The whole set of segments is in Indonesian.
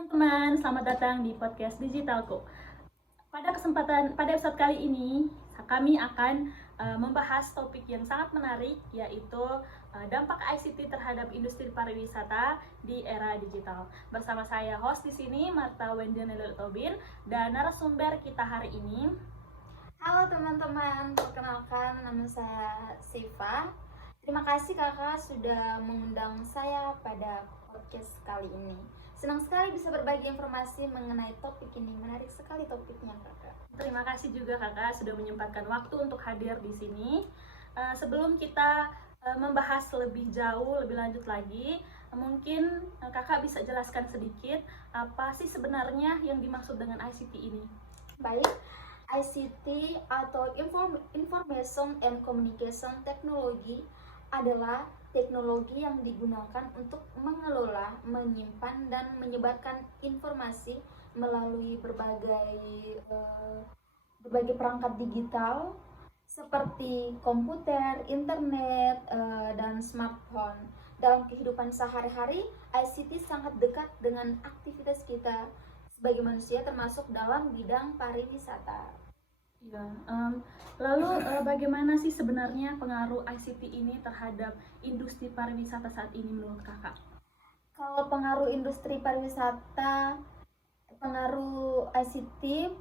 teman-teman, selamat datang di podcast Digitalku. Pada episode kali ini, kami akan membahas topik yang sangat menarik, yaitu dampak ICT terhadap industri pariwisata di era digital. Bersama saya host di sini, Marta Wendy Nelel Tobin, dan narasumber kita hari ini. Halo teman-teman, perkenalkan nama saya Siva. Terima kasih kakak sudah mengundang saya pada podcast kali ini. Senang sekali bisa berbagi informasi mengenai topik ini. Menarik sekali topiknya kakak. Terima kasih juga kakak sudah menyempatkan waktu untuk hadir di sini. Sebelum kita membahas lebih jauh, lebih lanjut lagi, mungkin kakak bisa jelaskan sedikit apa sih sebenarnya yang dimaksud dengan ICT ini? Baik, ICT atau Information and Communication Technology adalah teknologi yang digunakan untuk mengelola, menyimpan, dan menyebarkan informasi melalui berbagai perangkat digital seperti komputer, internet, dan smartphone. Dalam kehidupan sehari-hari, ICT sangat dekat dengan aktivitas kita sebagai manusia, termasuk dalam bidang pariwisata. Ya, lalu bagaimana sih sebenarnya pengaruh ICT ini terhadap industri pariwisata saat ini menurut kakak? Kalau pengaruh industri pariwisata, pengaruh ICT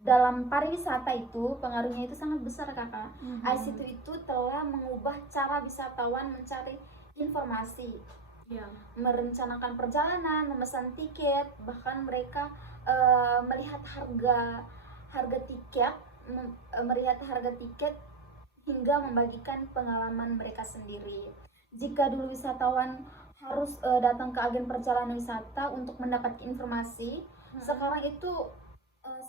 dalam pariwisata itu pengaruhnya itu sangat besar kakak. ICT itu telah mengubah cara wisatawan mencari informasi, merencanakan perjalanan, memesan tiket, bahkan mereka melihat harga tiket hingga membagikan pengalaman mereka sendiri. Jika dulu wisatawan harus datang ke agen perjalanan wisata untuk mendapatkan informasi, sekarang itu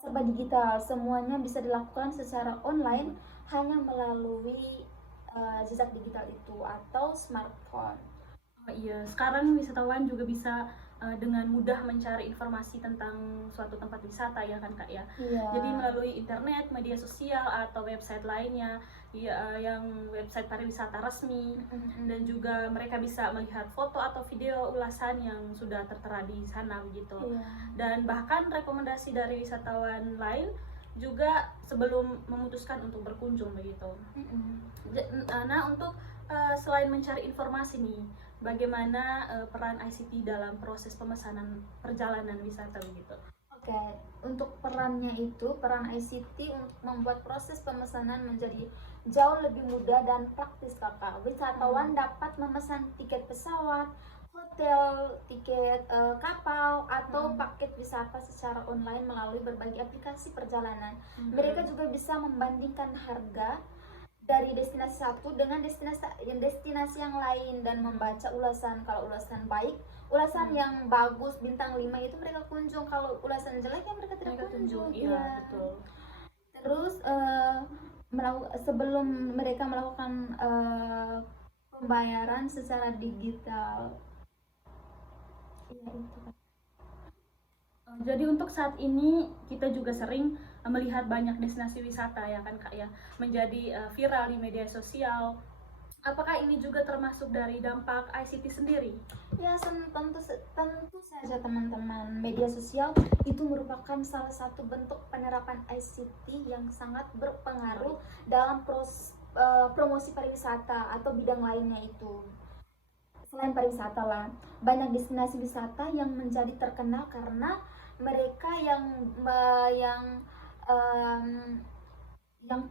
serba digital, semuanya bisa dilakukan secara online hanya melalui jejak digital itu atau smartphone. Oh iya, sekarang wisatawan juga bisa dengan mudah mencari informasi tentang suatu tempat wisata ya kan kak ya. Iya. Jadi melalui internet, media sosial atau website lainnya, yang website pariwisata resmi, dan juga mereka bisa melihat foto atau video ulasan yang sudah tertera di sana begitu. Iya. Dan bahkan rekomendasi dari wisatawan lain juga sebelum memutuskan untuk berkunjung begitu. Nah, untuk selain mencari informasi nih, bagaimana peran ICT dalam proses pemesanan perjalanan wisata begitu? Oke, untuk peran ICT untuk membuat proses pemesanan menjadi jauh lebih mudah dan praktis kakak. Wisatawan dapat memesan tiket pesawat, hotel, tiket kapal, atau paket wisata secara online melalui berbagai aplikasi perjalanan. Mereka juga bisa membandingkan harga dari destinasi satu dengan destinasi yang lain dan membaca ulasan. Kalau ulasan baik, ulasan yang bagus bintang 5 itu mereka kunjung, kalau ulasan jelek ya mereka tidak kunjung. Iya, betul. Terus sebelum mereka melakukan pembayaran secara digital. Jadi untuk saat ini kita juga sering melihat banyak destinasi wisata ya kan kak ya, menjadi viral di media sosial. Apakah ini juga termasuk dari dampak ICT sendiri? Ya, tentu saja teman-teman. Media sosial itu merupakan salah satu bentuk penerapan ICT yang sangat berpengaruh dalam promosi pariwisata atau bidang lainnya itu. Selain pariwisata lah, banyak destinasi wisata yang menjadi terkenal karena mereka yang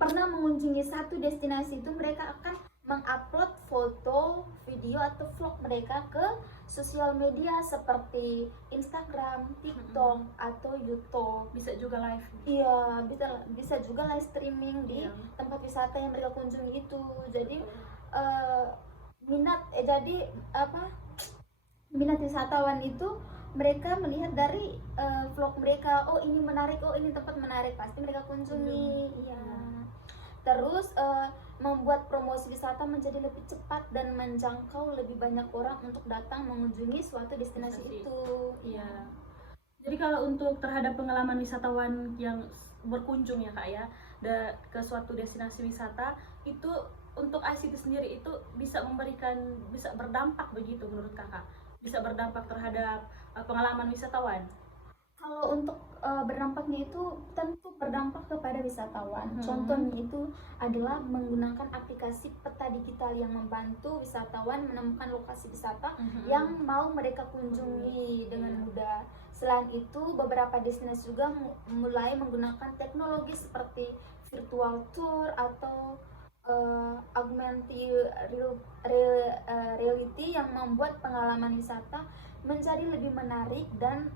pernah mengunjungi satu destinasi itu, mereka akan mengupload foto, video, atau vlog mereka ke sosial media seperti Instagram, TikTok, atau YouTube. Bisa juga live. Iya, bisa juga live streaming di tempat wisata yang mereka kunjungi itu. Jadi minat wisatawan itu mereka melihat dari vlog mereka, oh ini menarik, oh ini tempat menarik, pasti mereka kunjungi. Iya. Terus membuat promosi wisata menjadi lebih cepat dan menjangkau lebih banyak orang untuk datang mengunjungi suatu destinasi itu. Iya. Jadi kalau untuk terhadap pengalaman wisatawan yang berkunjung ya kak ya ke suatu destinasi wisata, itu untuk ICT sendiri itu bisa berdampak begitu menurut kakak? bisa berdampak terhadap pengalaman wisatawan? Kalau untuk berdampaknya itu tentu berdampak kepada wisatawan. Contohnya itu adalah menggunakan aplikasi peta digital yang membantu wisatawan menemukan lokasi wisata yang mau mereka kunjungi dengan mudah. Selain itu, beberapa destinasi juga mulai menggunakan teknologi seperti virtual tour atau augmented reality yang membuat pengalaman wisata menjadi lebih menarik dan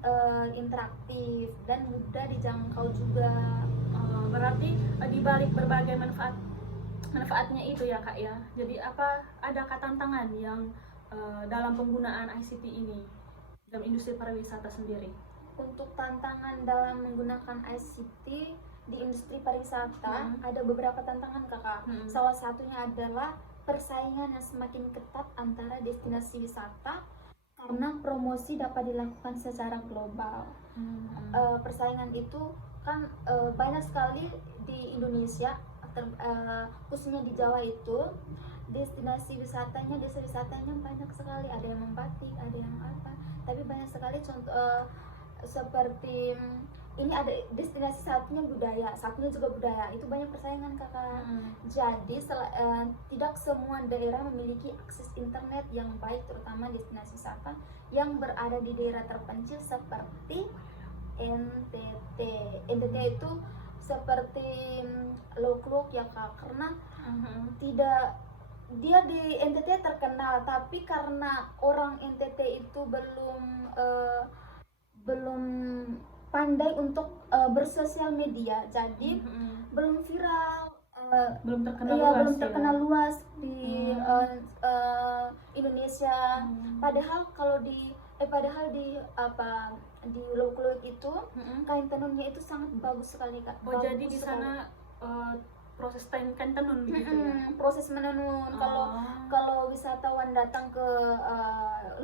interaktif dan mudah dijangkau juga. Berarti di balik berbagai manfaatnya itu ya Kak ya. Jadi adakah tantangan yang dalam penggunaan ICT ini dalam industri pariwisata sendiri? Untuk tantangan dalam menggunakan ICT di industri pariwisata ada beberapa tantangan Kakak. Salah satunya adalah persaingan yang semakin ketat antara destinasi wisata karena promosi dapat dilakukan secara global. Persaingan itu kan banyak sekali di Indonesia, khususnya di Jawa itu destinasi wisatanya, desa wisatanya banyak sekali. Ada yang membatik, ada yang apa, tapi banyak sekali contoh seperti ini ada destinasi satunya budaya, satunya juga budaya, itu banyak persaingan Kakak. Jadi tidak semua daerah memiliki akses internet yang baik, terutama destinasi wisata yang berada di daerah terpencil seperti NTT. NTT itu seperti Loklok ya Kak, karena tidak, dia di NTT terkenal, tapi karena orang NTT itu belum pandai untuk bersosial media, jadi belum viral, Belum terkenal iya, luas belum ya? terkenal luas di Indonesia. Padahal kalau padahal di Loklok itu kain tenunnya itu sangat bagus sekali Kak. Oh, jadi Bagus di sekali. sana proses kain tenun gitu ya? Proses menenun. Kalau wisatawan datang ke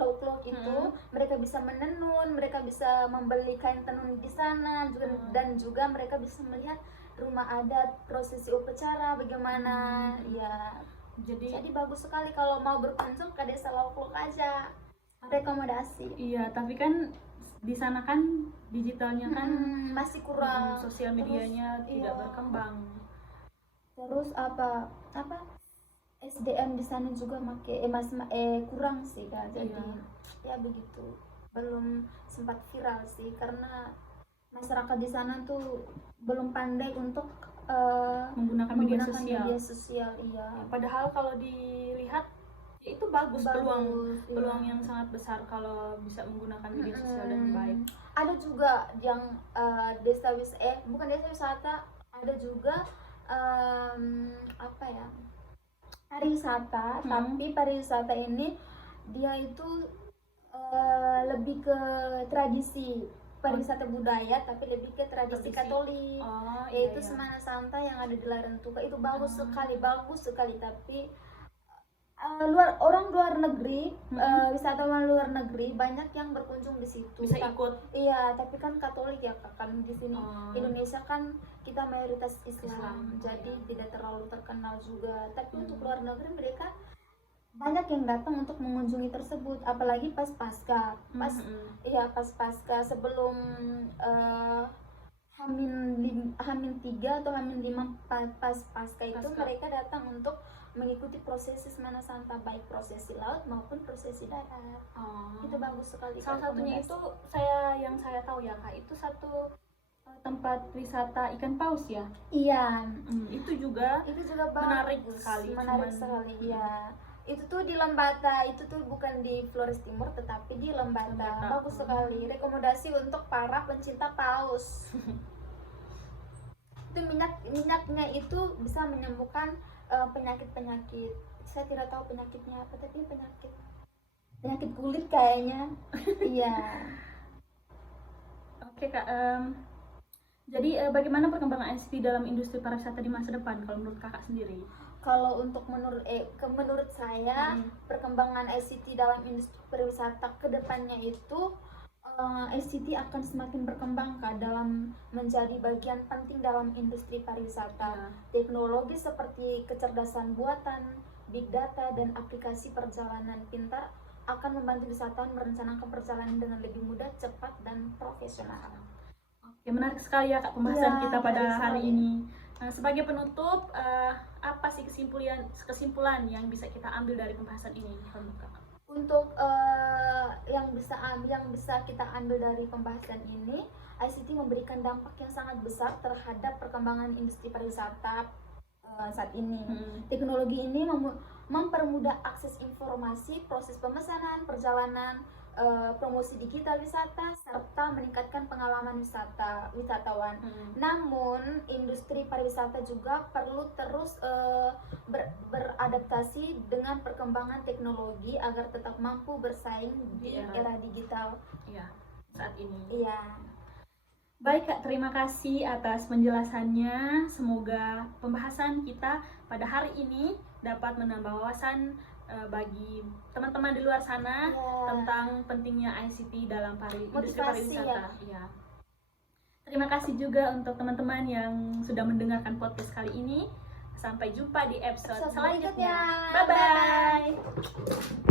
Loklok itu mereka bisa menenun, mereka bisa membeli kain tenun di sana juga, dan juga mereka bisa melihat rumah adat, prosesi upacara bagaimana ya. Jadi bagus sekali kalau mau berkunjung ke desa Loklok aja. Rekomendasi. Iya, tapi kan di sana kan digitalnya kan masih kurang, sosial medianya tidak berkembang. Terus apa SDM di sana juga kurang sih Kak. Jadi ya begitu, belum sempat viral sih karena masyarakat di sana tuh belum pandai untuk menggunakan media sosial. Iya. Padahal kalau dilihat ya itu bagus, peluang yang sangat besar kalau bisa menggunakan media sosial dengan baik. Ada juga yang bukan desa wisata, ada juga pariwisata, tapi pariwisata ini dia itu lebih ke tradisi, pariwisata budaya tapi lebih ke tradisi Katolik, yaitu Semana Santa yang ada di Larantuka. Itu bagus sekali, tapi wisatawan luar negeri banyak yang berkunjung di situ. Bisa ikut. Iya, tapi kan Katolik ya Kak, kan di sini Indonesia kan kita mayoritas Islam, jadi tidak terlalu terkenal juga. Tapi untuk luar negeri mereka banyak yang datang untuk mengunjungi tersebut, apalagi pas Paskah. Pas Paskah sebelum Hamin 3 atau Hamin 5 pas Paskah itu mereka datang untuk mengikuti prosesi Semana Santa, baik prosesi laut maupun prosesi darat. Itu bagus sekali. Salah satunya itu yang saya tahu ya Kak, itu satu tempat wisata ikan paus ya. Iya. Itu juga menarik sekali. Ya. Itu tuh di Lembata, itu tuh bukan di Flores Timur tetapi di Lembata. Bagus sekali. Rekomendasi untuk para pencinta paus. Itu minyaknya itu bisa menyembuhkan penyakit. Saya tidak tahu penyakitnya apa, tapi penyakit kulit kayaknya. Iya. Oke Kak, jadi bagaimana perkembangan ICT dalam industri pariwisata di masa depan kalau menurut Kakak sendiri? Kalau untuk menurut saya perkembangan ICT dalam industri pariwisata kedepannya itu ICT akan semakin berkembang Kak, dalam menjadi bagian penting dalam industri pariwisata. Teknologi seperti kecerdasan buatan, big data, dan aplikasi perjalanan pintar akan membantu wisatawan merencanakan perjalanan dengan lebih mudah, cepat, dan profesional. Oke, menarik sekali ya Kak pembahasan Iya, kita pada menarik hari sekali. ini. Nah, sebagai penutup, apa sih kesimpulan yang bisa kita ambil dari pembahasan ini, Kak? Untuk yang bisa kita ambil dari pembahasan ini, ICT memberikan dampak yang sangat besar terhadap perkembangan industri pariwisata saat ini. Teknologi ini mempermudah akses informasi, proses pemesanan, perjalanan, promosi digital wisata, serta meningkatkan pengalaman wisatawan. Namun, industri pariwisata juga perlu terus beradaptasi dengan perkembangan teknologi agar tetap mampu bersaing di era digital. Iya, saat ini. Iya. Baik Kak, terima kasih atas penjelasannya. Semoga pembahasan kita pada hari ini dapat menambah wawasan bagi teman-teman di luar sana tentang pentingnya ICT dalam industri pariwisata. Iya. Terima kasih juga untuk teman-teman yang sudah mendengarkan podcast kali ini. Sampai jumpa di episode selanjutnya. Bye-bye.